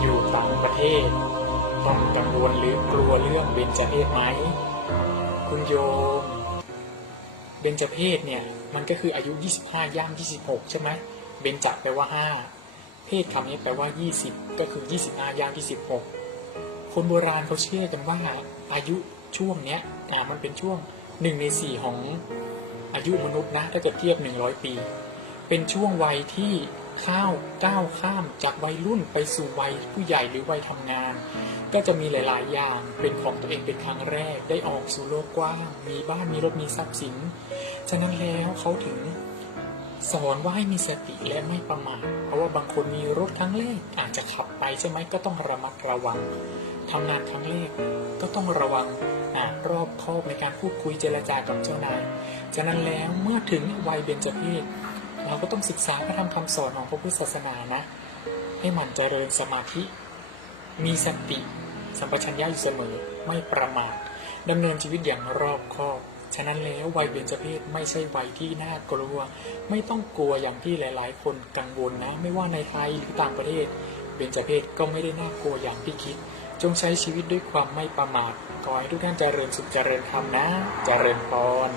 อยู่ต่างประเทศ ต้องกังวลหรือกลัวเรื่องเบญจเพศไหม คุณโยม เบญจเพศเนี่ย มันก็คืออายุ 25 ย่าง 26 ใช่ไหม เบญจแปลว่า 5 เพศคำนี้แปลว่า 20 ก็คือ 25 ย่าง 26 คนโบราณเขาเชื่อกันว่าอายุช่วงเนี้ยอ่ามันเป็นช่วงหนึ่งในสี่ของอายุมนุษย์นะ ถ้าเกิดเทียบ 100 ปี เป็นช่วงวัยที่ ข้าวก้าวข้ามจากวัยรุ่นไปสู่วัยผู้ใหญ่หรือวัยทำงาน ก็จะมีหลาย ๆ อย่างเป็นของตัวเองเป็นครั้งแรกได้ออกสู่โลกกว้างมีบ้านมีรถมีทรัพย์สิน ฉะนั้นแล้วเขาถึงสอนว่าให้มีสติและไม่ประมาทเพราะว่าบางคนมีรถครั้งแรกอาจจะขับไปใช่ไหมก็ต้องระมัดระวังทำงานครั้งแรกก็ต้องระวังรอบคอบในการพูดคุยเจรจากับเจ้านายฉะนั้นแล้วเมื่อถึงวัยเบญจเพศ เราก็ต้องศึกษาพระธรรมคำสอนของพระพุทธศาสนานะ ให้มันเจริญสมาธิ มีสติ สัมปชัญญะอยู่เสมอไม่ประมาทดำเนินชีวิตอย่างรอบคอบฉะนั้นแล้ววัยเบญจเพศไม่ใช่วัยที่น่ากลัว ไม่ต้องกลัวอย่างที่หลายๆ คนกังวลนะ ไม่ว่าในไทยหรือต่างประเทศ เบญจเพศก็ไม่ได้น่ากลัวอย่างที่คิด จงใช้ชีวิตด้วยความไม่ประมาทขอให้ทุกท่านเจริญสุขเจริญธรรมนะ เจริญพร